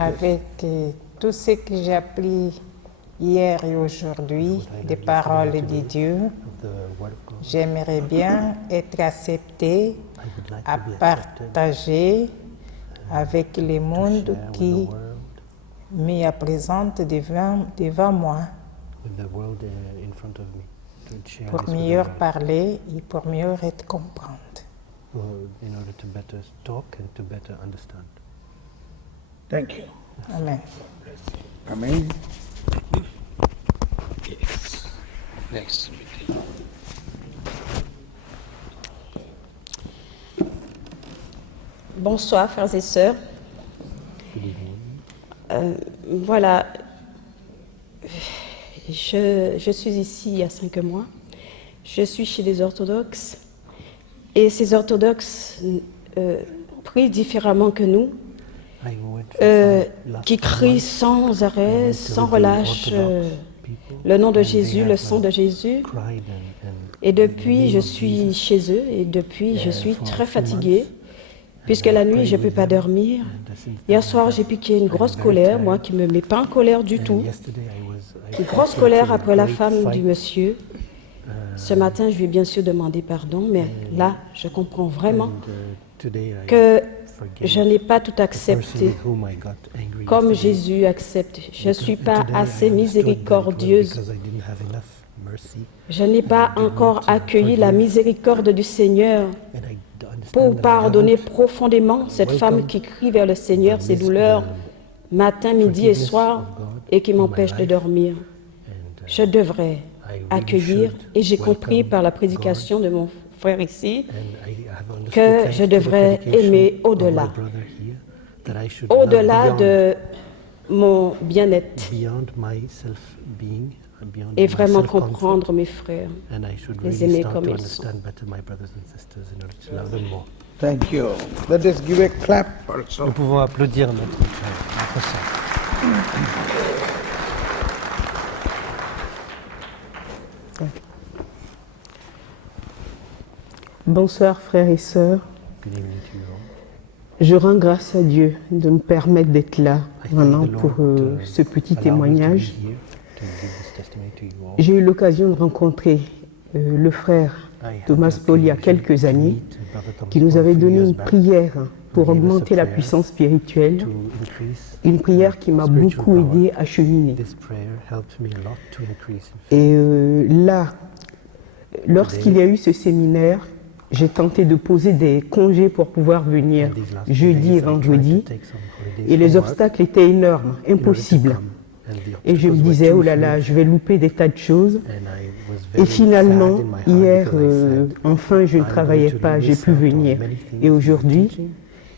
avec tout ce que j'ai appris hier et aujourd'hui des paroles de Dieu. J'aimerais bien être accepté à partager avec le monde qui me présente devant moi pour mieux parler et pour mieux être comprendre. In order to better talk and to better understand. Thank you. Amen. Amen. Yes. Next. Bonsoir, frères et sœurs. Voilà, je suis ici il y a 5 mois. Je suis chez les orthodoxes. Et ces orthodoxes prient différemment que nous, qui crient sans arrêt, sans relâche, le nom de Jésus, le sang de Jésus. Et depuis, je suis chez eux et depuis, je suis très fatiguée, puisque la nuit, je ne peux pas dormir. Hier soir, j'ai piqué une grosse colère, moi qui ne me mets pas en colère du tout. Une grosse colère après la femme du monsieur. Ce matin, je lui ai bien sûr demandé pardon, mais là, je comprends vraiment que je n'ai pas tout accepté comme Jésus accepte. Je ne suis pas assez miséricordieuse. Je n'ai pas encore accueilli la miséricorde du Seigneur pour pardonner profondément cette femme qui crie vers le Seigneur ses douleurs matin, midi et soir et qui m'empêche de dormir. Je devrais accueillir, et j'ai compris par la prédication de mon frère ici que je devrais aimer au-delà de mon bien-être et vraiment comprendre mes frères, les aimer comme ils sont. Thank you. Let us give a clap also. Nous pouvons applaudir notre frère, notre sœur. Bonsoir frères et sœurs. Good evening to you all. Je rends grâce à Dieu de me permettre d'être là vraiment pour ce petit témoignage. J'ai eu l'occasion de rencontrer le frère Thomas Paul il y a quelques années qui nous avait donné une prière pour augmenter la puissance spirituelle, une prière qui m'a beaucoup aidé à cheminer. Et là, lorsqu'il y a eu ce séminaire, j'ai tenté de poser des congés pour pouvoir venir jeudi et vendredi, et les obstacles étaient énormes, impossibles. Et je me disais, oh là là, je vais louper des tas de choses. Et finalement, hier, enfin, je ne travaillais pas, j'ai pu venir. Et aujourd'hui,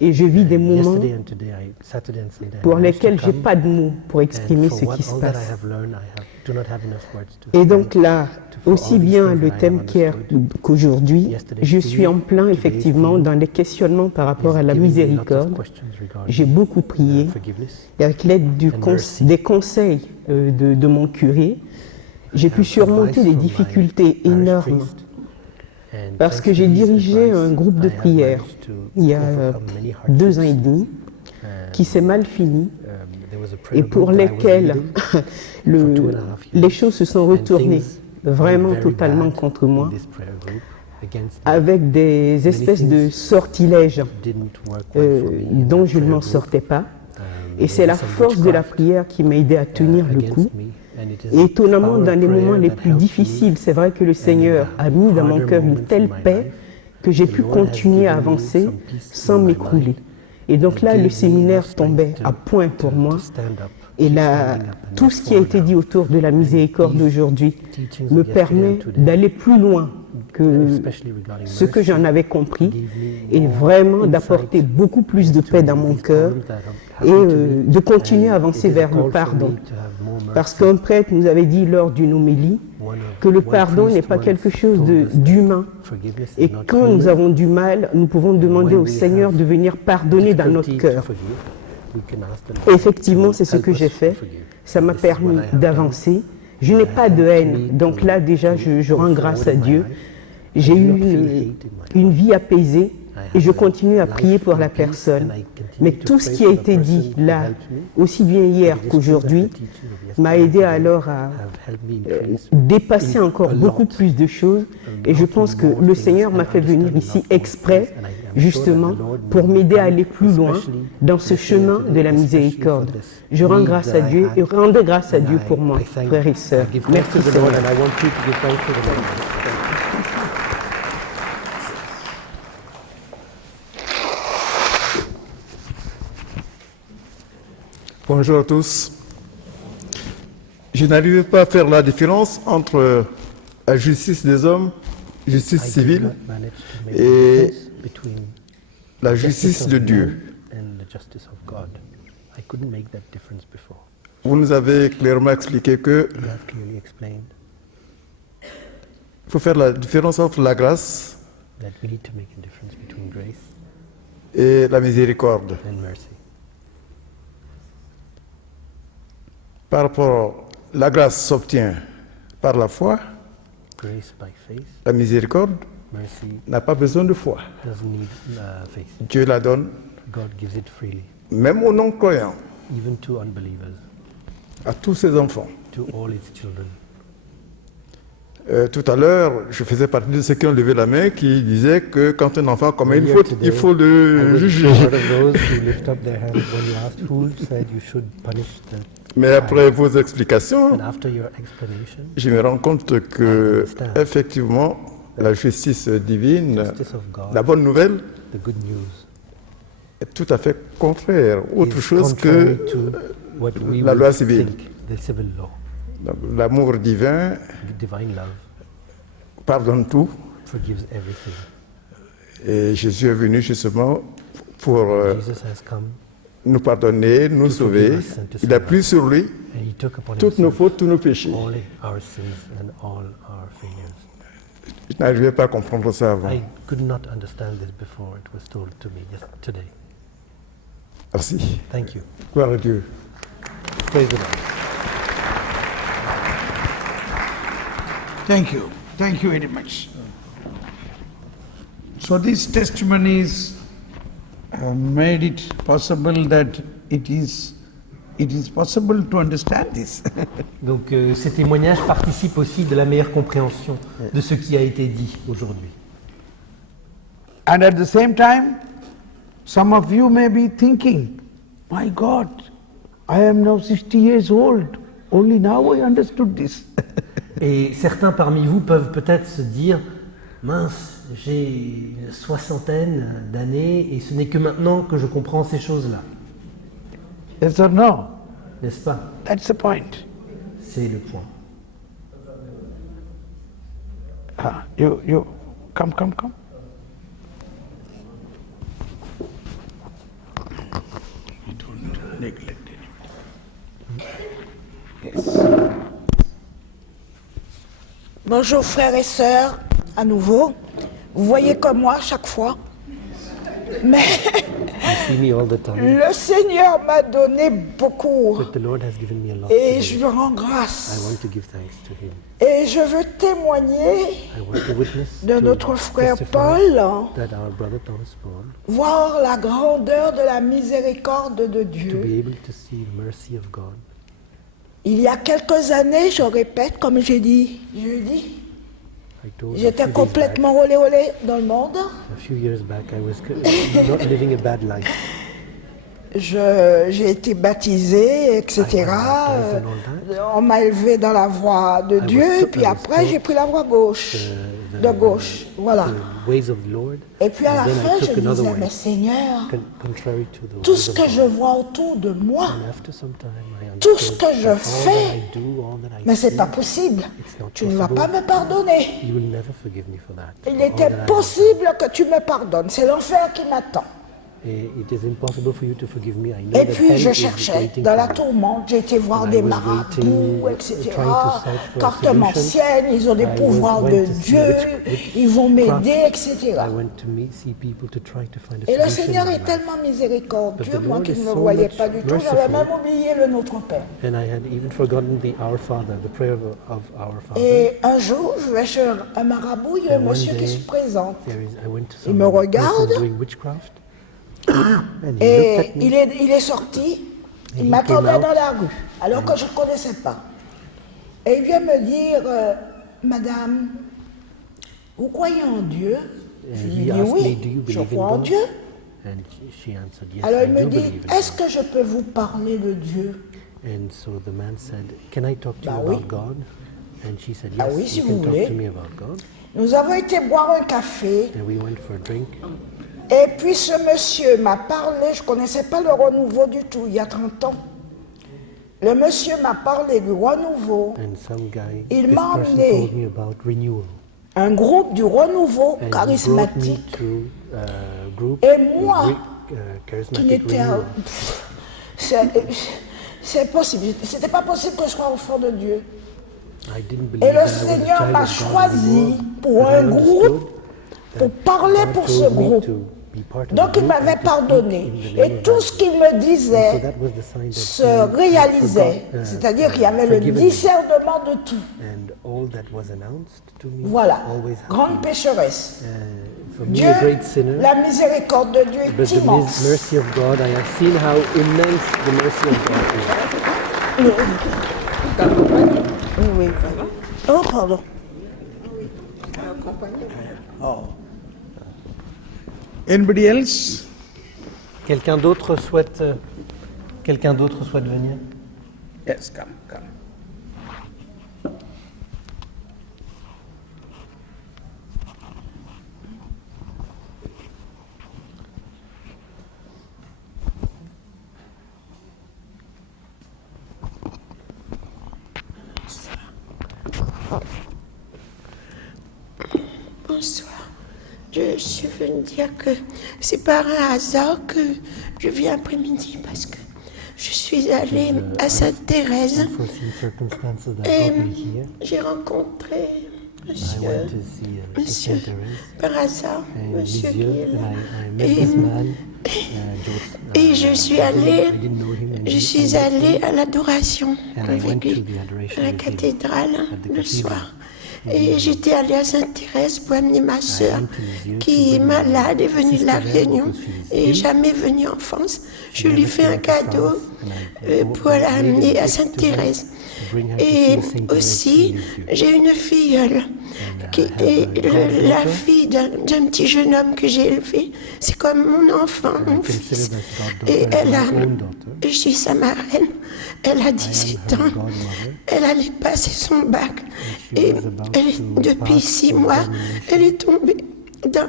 et je vis des moments pour lesquels je n'ai pas de mots pour exprimer ce qui se passe. Et donc là, aussi bien le thème qu'hier qu'aujourd'hui, je suis en plein effectivement dans les questionnements par rapport à la miséricorde. J'ai beaucoup prié et avec l'aide des conseils de mon curé, j'ai pu surmonter des difficultés énormes parce que j'ai dirigé un groupe de prière il y a 2 ans et demi qui s'est mal fini et pour lesquels les choses se sont retournées vraiment totalement contre moi, avec des espèces de sortilèges dont je ne m'en sortais pas. Et c'est la force de la prière qui m'a aidé à tenir le coup. Et étonnamment, dans les moments les plus difficiles, c'est vrai que le Seigneur a mis dans mon cœur une telle paix que j'ai pu continuer à avancer sans m'écrouler. Et donc là, le séminaire tombait à point pour moi. Et là, tout ce qui a été dit autour de la miséricorde aujourd'hui me permet d'aller plus loin que ce que j'en avais compris et vraiment d'apporter beaucoup plus de paix dans mon cœur et de continuer à avancer vers le pardon. Parce qu'un prêtre nous avait dit lors d'une homélie que le pardon n'est pas quelque chose d'humain et quand nous avons du mal, nous pouvons demander au Seigneur de venir pardonner dans notre cœur. Et effectivement, c'est ce que j'ai fait. Ça m'a permis d'avancer. Je n'ai pas de haine. Donc là, déjà, je rends grâce à Dieu. J'ai eu une vie apaisée et je continue à prier pour la personne. Mais tout ce qui a été dit là, aussi bien hier qu'aujourd'hui, m'a aidé alors à dépasser encore beaucoup plus de choses. Et je pense que le Seigneur m'a fait venir ici exprès, justement, pour m'aider à aller plus loin dans ce chemin de la miséricorde. Je rends grâce à Dieu et rendez grâce à Dieu pour moi, frères et sœurs. Merci Seigneur. Bonjour à tous. Je n'arrivais pas à faire la différence entre la justice des hommes, justice civile, et la justice de Dieu. Vous nous avez clairement expliqué que il faut faire la différence entre la grâce et la miséricorde. Par rapport, la grâce s'obtient par la foi, la miséricorde n'a pas besoin de foi. Dieu la donne, même aux non-croyants, à tous ses enfants. Tout à l'heure, je faisais partie de ceux qui ont levé la main, qui disaient que quand un enfant commet une faute, il faut le juger. Mais après vos explications, je me rends compte que, effectivement, la justice divine, la bonne nouvelle, est tout à fait contraire, autre chose que la loi civile. L'amour divin pardonne tout. Et Jésus est venu justement pour nous pardonner, nous sauver. Il a pris sur lui toutes nos fautes, tous nos péchés. Je n'arrivais pas à comprendre ça avant. Merci. Gloire à Dieu. Praise the Lord. Thank you. Thank you very much. So these testimonies have made it possible that it is possible to understand this. Donc ces témoignages participent aussi de la meilleure compréhension de ce qui a été dit aujourd'hui. And at the same time, some of you may be thinking, my God, I am now 60 years old. Only now I understood this. Et certains parmi vous peuvent peut-être se dire, mince, j'ai une soixantaine d'années et ce n'est que maintenant que je comprends ces choses-là. Yes or no? N'est-ce pas? That's the point. C'est le point. You come. Don't neglect anybody. Yes. Bonjour frères et sœurs, à nouveau. Vous voyez comme moi chaque fois. Mais le Seigneur m'a donné beaucoup. Et je lui rends grâce. Et je veux témoigner de notre frère Paul, voir la grandeur de la miséricorde de Dieu. Il y a quelques années, je répète, comme j'ai dit jeudi, j'étais complètement olé dans le monde. J'ai été baptisé, etc. On m'a élevé dans la voie de Dieu, et puis après j'ai pris la voie de gauche, voilà. Et puis à la fin, je disais, mais Seigneur, tout ce que je vois autour de moi, tout ce que je fais, mais c'est pas possible. Tu ne vas pas me pardonner. Il était possible que tu me pardonnes. C'est l'enfer qui m'attend. It is impossible for you to forgive me. I know Et that puis hell je is cherchais waiting dans la for me. tourmente, j'ai été voir And I des was marabouts, waiting, etc. trying to search for Cartes solutions. anciennes, ils ont des I pouvoirs went de to see Dieu, ils vont m'aider, craft. etc. I went to see people to try to find a Et le solution Seigneur in est life. tellement miséricordieux, But the moi Lord qui is ne le so voyais much pas du tout, merciful. j'avais même oublié le Notre Père. And I had even forgotten the Our Father, the prayer of Our Father. Et un jour, je vais chez un marabout, il y a un And one monsieur qui day, se présente. I went to Il some me regarde. person doing witchcraft. And he Et looked at me. il est sorti, il he m'attendait came out. dans la rue, alors que je ne connaissais pas. Et il vient me dire, Madame, vous croyez en Dieu? Je And lui he dis asked me, oui, do you je believe in crois en God? Dieu. And she answered, yes, Alors I il me do dit, believe in est-ce God. que je peux vous parler de Dieu? And so the man said, can I talk to Bah you oui. about God? And she said, Ah yes, oui, si you vous can talk voulez. to me about God. Nous avons été boire un café. And we went for a drink. Et puis ce monsieur m'a parlé, je ne connaissais pas le renouveau du tout, il y a 30 ans. Le monsieur m'a parlé du renouveau, And some guy, Il this m'a person emmené told me about renewal. un groupe du renouveau And he brought me charismatique. to a group, Et moi, qui charismatic n'était... renewal. C'est possible, c'était pas possible que je sois enfant de Dieu. I didn't believe Et le that I was a Seigneur child m'a of God choisi anymore, pour but I un understood groupe, pour that parler God pour ce chose me groupe. to be part of Donc the il group m'avait and to pardonné. speak in the name Et of tout God. ce qu'il me So disait that was the sign that se he had réalisait. forgot- C'est-à-dire qu'il y avait le forgiven me. discernement de tout. And all that was announced to me Voilà, always grande happened. pécheresse. For me, Dieu, a great sinner, la miséricorde de Dieu but est the immense. mercy of God, I have seen how immense the mercy of God is. Oui, oui, voilà. Oh, pardon. Anybody else? Quelqu'un d'autre souhaite venir? Yes, come. Bonsoir. Je suis venue dire que c'est par un hasard que je viens après-midi parce que je suis allée à Sainte-Thérèse Unforeseen circumstances that et brought me here. j'ai rencontré I went to see monsieur Saint Thérèse par hasard, and monsieur qui Lisieux, est là. and I met this man. Et je suis allée, I didn't know him, and je he suis met me. allée à l'adoration And I avec went to lui the adoration à la with him cathédrale at the le cathedral. soir. Et j'étais allée à Sainte-Thérèse pour amener ma sœur went to Lisieux qui to est bring malade, est my venue de la sister there Réunion because she's et ill. jamais venue en France. Je I lui never fais un came to cadeau France, and I pour l'amener made a à gift to her Sainte-Thérèse. to bring her to Et see Saint Thérèse aussi, in Lisieux. j'ai une filleule qui I have est a granddaughter. la fille d'un petit jeune homme que j'ai élevé. C'est comme mon enfant, mon consider fils. this Et goddaughter as elle a, my own daughter. je suis sa marraine. Elle a 17 her ans. godmother. Elle allait passer son bac. she Et was about elle, to depuis pass 6 the mois, examination. elle est tombée dans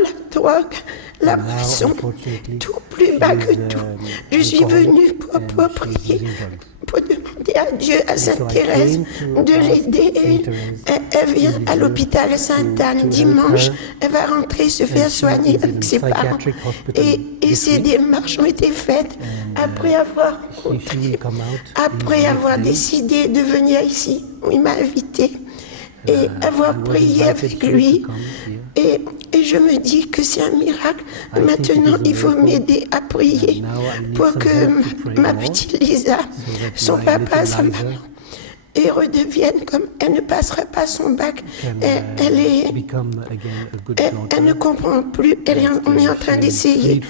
la drogue, la And now, boisson, unfortunately, tout plus bas she que is, tout. Je suis alcoholic venue pour and she's prier, using drugs. pour demander à Dieu, à so I Sainte-Thérèse, came to de ask l'aider. Sainte Thérèse Elle vient to à help l'hôpital Sainte-Anne to dimanche. help her. Elle va rentrer se faire she soigner is in avec ses parents. psychiatric hospital Et this ces week. démarches ont été faites après avoir She will come out après these avoir next days. décidé de venir ici, où il m'a invité, et avoir I was prié invited avec here lui. to come here. Et je me dis que c'est un miracle. I think Maintenant, it is a il faut miracle. m'aider à prier And now I need pour some que help to pray ma more, petite Lisa, that son my papa, little sa Liza maman, et redevienne comme elle ne passera pas son bac. can Elle est become again a good elle ne daughter. comprend plus. On est en train d'essayer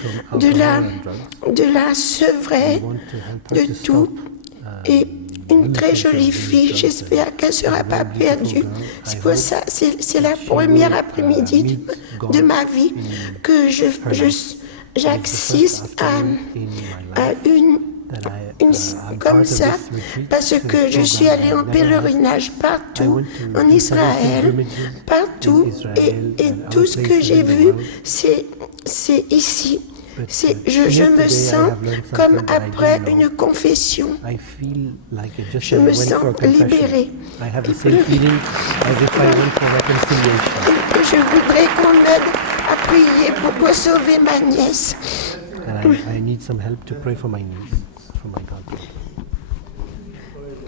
de la sevrer We want to help her de to tout. stop. Et une très jolie fille, j'espère qu'elle ne sera pas perdue. C'est pour ça, c'est la première après-midi de ma vie que j'assiste à une comme ça, parce que je suis allée en pèlerinage partout, en Israël, partout, et tout ce que j'ai vu, c'est ici. Je me sens comme après une confession. Je me sens libérée. Et je voudrais qu'on m'aide à prier pour sauver ma nièce. I need some help to pray for my niece, for my godmother.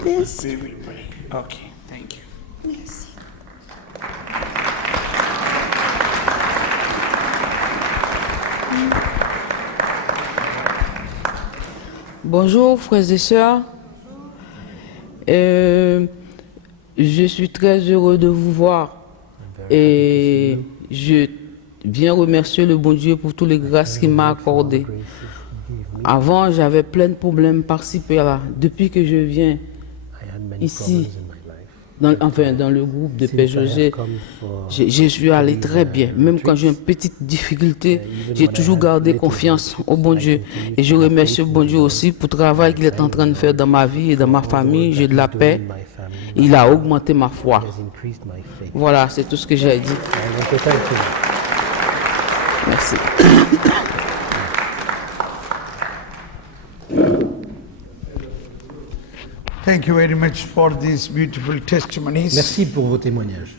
Merci. Okay, thank you. Merci. Bonjour frères et sœurs. Je suis très heureux de vous voir et je viens remercier le bon Dieu pour toutes les grâces qu'il m'a accordées. Avant, j'avais plein de problèmes par-ci par-là. Depuis que je viens ici, dans le groupe de PJG, je suis allé très bien. Même quand j'ai une petite difficulté, j'ai toujours gardé confiance au bon Dieu. Et je remercie le bon Dieu aussi pour le travail qu'il est en train de faire dans ma vie et dans ma famille. J'ai de la paix. Il a augmenté ma foi. Voilà, c'est tout ce que j'ai à dire. Merci. Thank you very much for these beautiful testimonies. Merci pour vos témoignages.